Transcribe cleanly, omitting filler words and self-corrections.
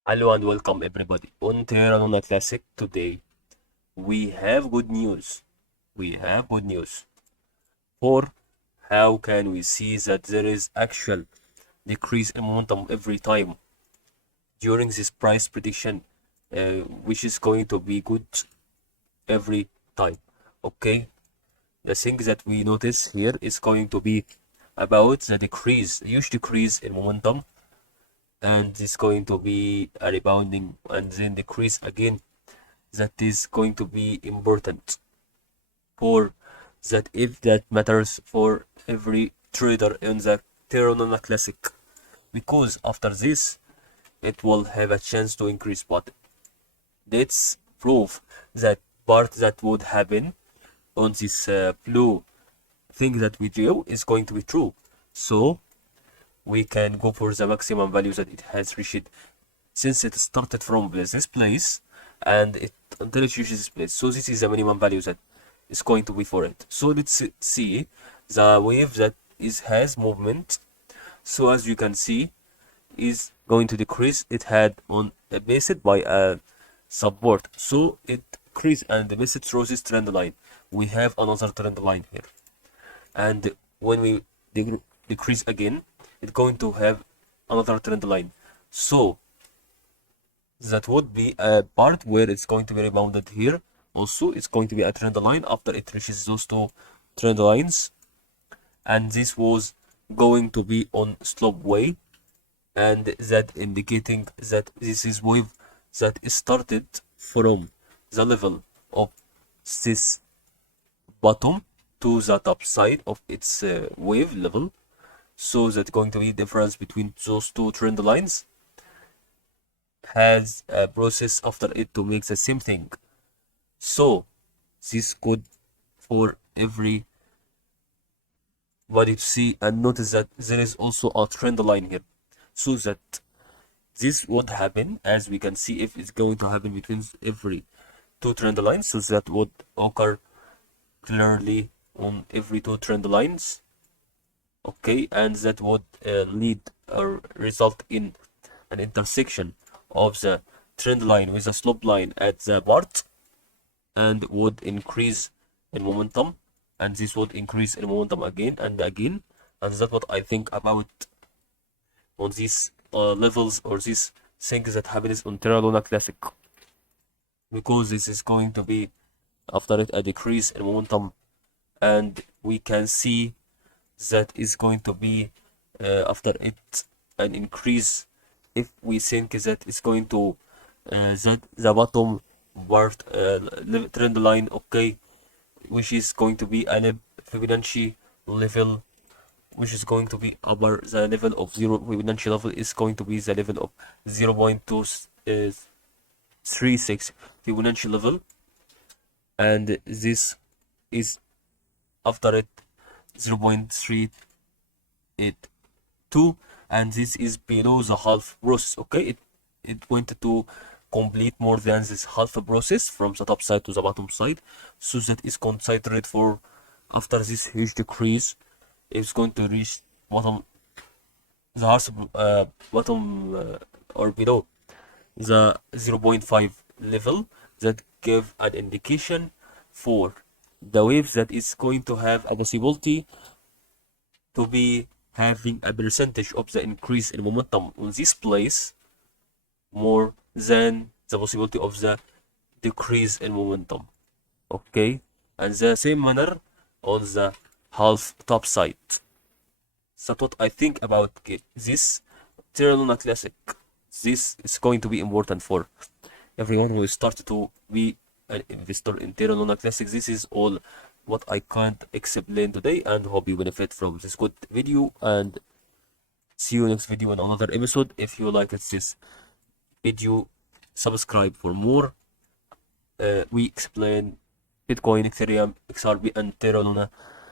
Hello and welcome everybody on Terra Classic. Today we have good news. We have good news. For how can we see that there is actual decrease in momentum every time during this price prediction, which is going to be good every time. Okay, the thing that we notice here is going to be about the decrease, huge decrease in momentum, and it's going to be a rebounding and then decrease again. That is going to be important for that if that matters for every trader in the Terra Classic, because after this it will have a chance to increase. But let's prove that part that would happen on this blue thing that we drew is going to be true. So we can go for the maximum value that it has reached since it started from this place and it until it reaches this place. So this is the minimum value that is going to be for it. So let's see the wave that has movement. So as you can see, is going to decrease. It had on based by a support, so it decrease and based through this trend line. We have another trend line here, and when we decrease again, it's going to have another trend line. So that would be a part where it's going to be rebounded here. Also, it's going to be a trend line after it reaches those two trend lines, and this was going to be on slope way, and that indicating that this is wave that started from the level of this bottom to the top side of its wave level. So that's going to be difference between those two trend lines has a process after it to make the same thing. So this could for every body to see and notice that there is also a trend line here, so that this would happen as we can see if it's going to happen between every two trend lines. So that would occur clearly on every two trend lines. Okay, and that would lead or result in an intersection of the trend line with the slope line at the part, and would increase in momentum, and this would increase in momentum again and again. And that's what I think about on these levels or these things that happens on Terra Luna Classic, because this is going to be after it a decrease in momentum, and we can see that is going to be after it an increase if we think that it's going to that the bottom part trend line, okay, which is going to be a Fibonacci level, which is going to be upper the level of zero Fibonacci level is going to be the level of 0.236 Fibonacci level, and this is after it 0.382, and this is below the half process. Okay, it went to complete more than this half process from the top side to the bottom side, so that is considered for after this huge decrease it's going to reach bottom the half bottom or below the 0.5 level, that give an indication for the wave that is going to have a possibility to be having a percentage of the increase in momentum on this place more than the possibility of the decrease in momentum. Okay, and the same manner on the half top side. That's what I think about this Terra Luna Classic. This is going to be important for everyone who is started to be an investor in Terra Luna Classic. This is all what I can't explain today, and hope you benefit from this good video, and see you next video in another episode. If you like this video, subscribe for more. We explain Bitcoin, Ethereum, XRP, and Terra Luna